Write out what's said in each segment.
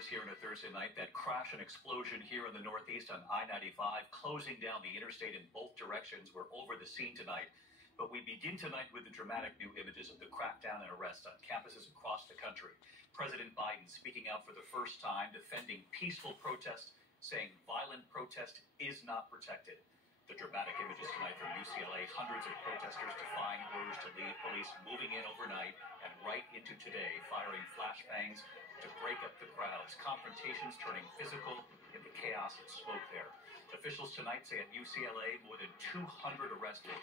this here on a Thursday night. That crash and explosion here in the Northeast on I-95, closing down the interstate in both directions. We're over the scene tonight. But we begin tonight with the dramatic new images of the crackdown and arrests on campuses across the country. President Biden speaking out for the first time, defending peaceful protest, saying violent protest is not protected. The dramatic images tonight from UCLA, hundreds of protesters defying orders to leave, police moving in overnight and right into today, firing flashbangs to break up the crowds, confrontations turning physical into chaos and smoke there. Officials tonight say at UCLA, more than 200 arrested.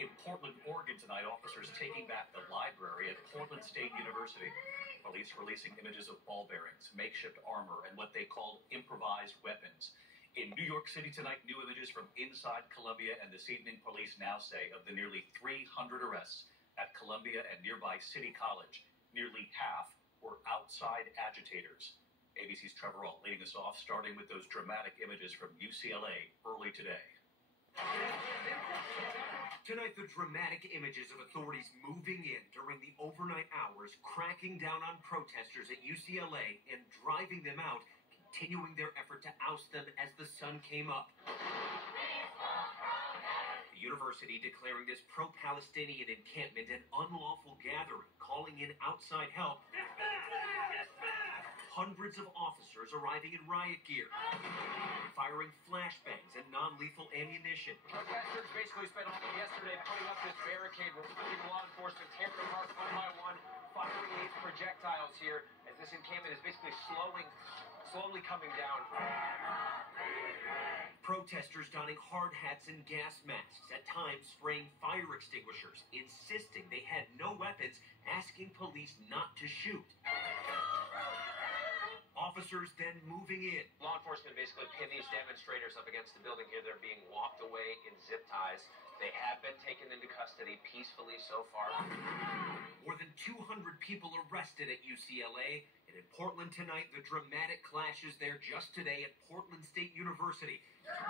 In Portland, Oregon tonight, officers taking back the library at Portland State University. Police releasing images of ball bearings, makeshift armor, and what they called improvised weapons. In New York City tonight, new images from inside Columbia, and this evening, police now say of the nearly 300 arrests at Columbia and nearby City College, nearly half were outside agitators. ABC's Trevor Ault leading us off, starting with those dramatic images from UCLA early today. Tonight, the dramatic images of authorities moving in during the overnight hours, cracking down on protesters at UCLA and driving them out, continuing their effort to oust them as the sun came up. The university declaring this pro-Palestinian encampment an unlawful gathering, calling in outside help. Hundreds of officers arriving in riot gear, firing flashbangs and non-lethal ammunition. Protesters basically spent all of yesterday putting up this barricade, recruiting law enforcement, tearing them apart one by one, firing these projectiles here as this encampment is basically slowly coming down. Protesters donning hard hats and gas masks, at times spraying fire extinguishers, insisting they had no weapons, asking police not to shoot. Officers then moving in. Law enforcement basically pinned these demonstrators up against the building here. They're being walked away in zip ties. They have been taken into custody peacefully so far. More than 200 people arrested at UCLA. And in Portland tonight, the dramatic clashes there just today at Portland State University. As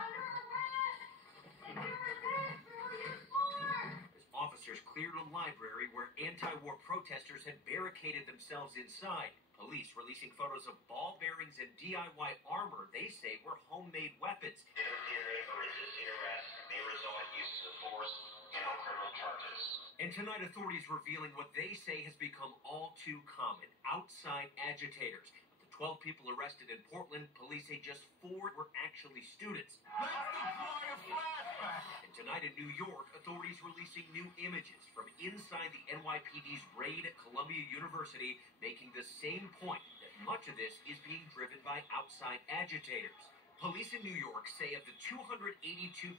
officers cleared a library where anti-war protesters had barricaded themselves inside. Police releasing photos of ball bearings and DIY armor they say were homemade weapons. Interfering or resisting arrest may result in use of force and or criminal charges. And tonight, authorities revealing what they say has become all too common: outside agitators. Of the 12 people arrested in Portland, police say just 4 were actually students. Let's deploy a flashback! And tonight in New York, authorities releasing new images from inside the NYPD's raid at Columbia University, making the same point that much of this is being driven by outside agitators. Police in New York say of the 282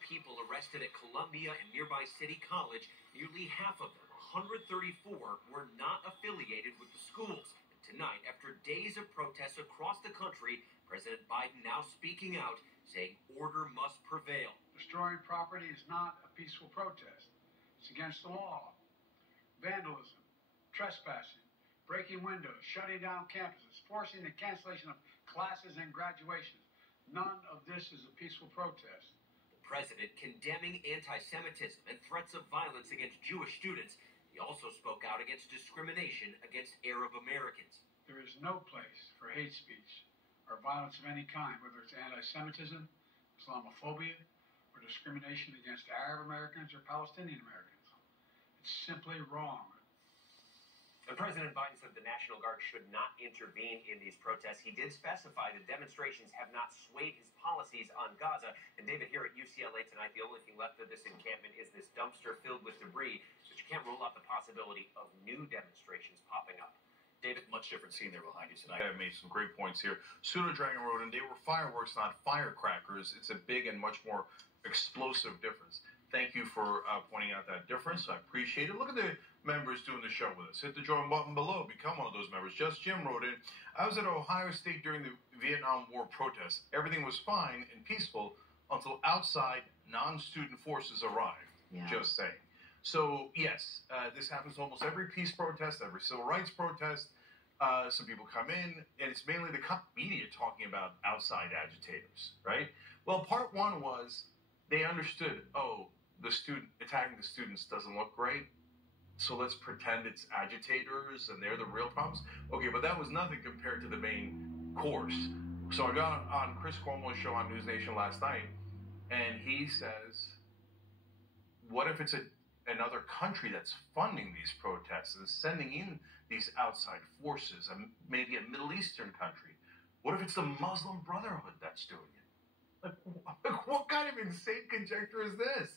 people arrested at Columbia and nearby City College, nearly half of them, 134, were not affiliated with the schools. And tonight, after days of protests across the country, President Biden now speaking out, saying order must prevail. Destroying property is not a peaceful protest. It's against the law. Vandalism, trespassing, breaking windows, shutting down campuses, forcing the cancellation of classes and graduations. None of this is a peaceful protest. The president condemning anti-Semitism and threats of violence against Jewish students. He also spoke out against discrimination against Arab Americans. There is no place for hate speech or violence of any kind, whether it's anti-Semitism, Islamophobia, or discrimination against Arab Americans or Palestinian Americans. It's simply wrong. And President Biden said the National Guard should not intervene in these protests. He did specify that demonstrations have not swayed his policies on Gaza. And David, here at UCLA tonight, the only thing left of this encampment is this dumpster filled with debris, but you can't rule out the possibility of new demonstrations popping up. David, much different scene there behind you tonight. I made some great points here. Pseudo Dragon Road, and they were fireworks, not firecrackers. It's a big and much more explosive difference. Thank you for pointing out that difference. I appreciate it. Look at the members doing the show with us. Hit the join button below. Become one of those members. Just Jim wrote in, I was at Ohio State during the Vietnam War protests. Everything was fine and peaceful until outside non-student forces arrived. Yeah. Just saying. So, yes, this happens to almost every peace protest, every civil rights protest. Some people come in, and it's mainly the media talking about outside agitators, right? Well, part one was they understood, oh, the student attacking the students doesn't look great, so let's pretend it's agitators and they're the real problems. Okay, but that was nothing compared to the main course. So I got on Chris Cuomo's show on News Nation last night, and he says, what if it's another country that's funding these protests and sending in these outside forces, and maybe a Middle Eastern country? What if it's the Muslim Brotherhood that's doing it? Like, what kind of insane conjecture is this?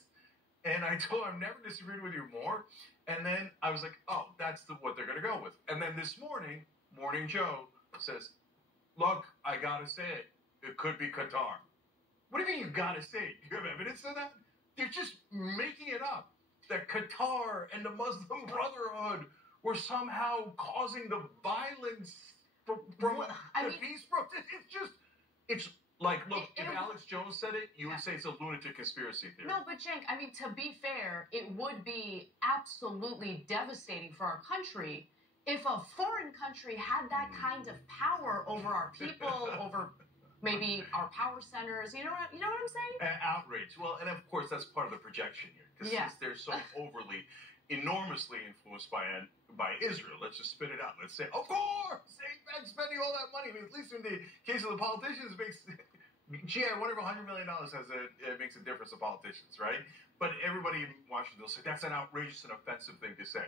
And I told him I've never disagreed with you more. And then I was like, oh, that's what they're going to go with. And then this morning, Morning Joe says, look, I got to say it could be Qatar. What do you mean you got to say it? Do you have evidence of that? They're just making it up. That Qatar and the Muslim Brotherhood were somehow causing the violence from the peace protest. It's like, look, if Alex Jones said it, you would say it's a lunatic conspiracy theory. No, but Cenk, I mean, to be fair, it would be absolutely devastating for our country if a foreign country had that kind of power over our people, over maybe our power centers. You know what I'm saying? Outrage. Well, and of course, that's part of the projection here. Because they're so overly, enormously influenced by Israel. Let's just spit it out. Let's say, of course, spending all that money. I mean, at least in the case of the politicians, gee, I wonder if $100 million makes a difference to politicians, right? But everybody in Washington will say, that's an outrageous and offensive thing to say.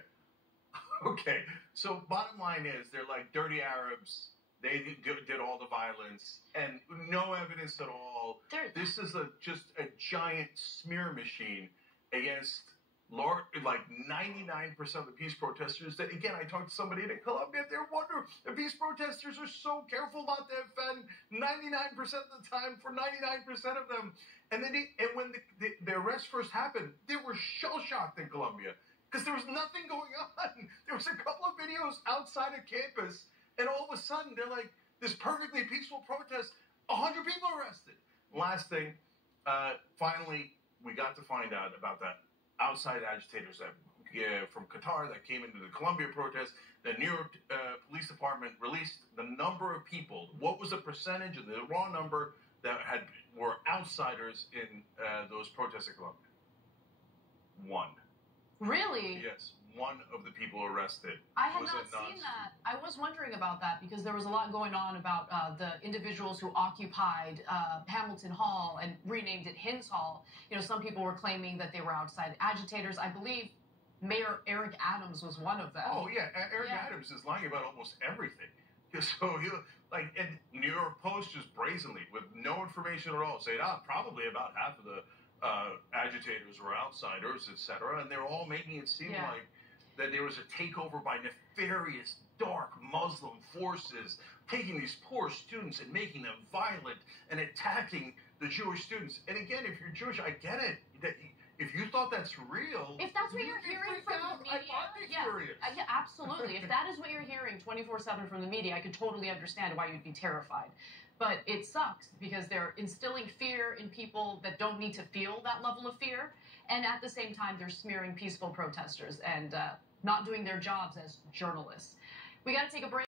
Okay, so bottom line is, they're like dirty Arabs. They did all the violence, and no evidence at all. This is just a giant smear machine against like 99% of the peace protesters. That, again, I talked to somebody in Colombia. They're wondering, the peace protesters are so careful not to offend 99% of the time for 99% of them. And then when the arrest first happened, they were shell-shocked in Colombia because there was nothing going on. There was a couple of videos outside of campus, and all of a sudden, they're like, this perfectly peaceful protest, 100 people arrested. Last thing, finally, we got to find out about that outside agitators that from Qatar that came into the Colombia protest. The New York Police Department released the number of people. What was the percentage of the raw number that were outsiders in those protests in Colombia? 1. Really? Yes. One of the people arrested. I had not seen that. I was wondering about that because there was a lot going on about the individuals who occupied Hamilton Hall and renamed it Hins Hall. You know, some people were claiming that they were outside agitators. I believe Mayor Eric Adams was one of them. Oh, yeah. Eric Adams is lying about almost everything. So, and New York Post just brazenly, with no information at all, saying, probably about half of the agitators were outsiders, etc. And they're all making it seem like that there was a takeover by nefarious, dark Muslim forces, taking these poor students and making them violent and attacking the Jewish students. And again, if you're Jewish, I get it. That if you thought that's real, if that's what you're hearing from the media, yeah, absolutely. If that is what you're hearing 24/7 from the media, I could totally understand why you'd be terrified. But it sucks because they're instilling fear in people that don't need to feel that level of fear. And at the same time, they're smearing peaceful protesters and not doing their jobs as journalists. We got to take a break.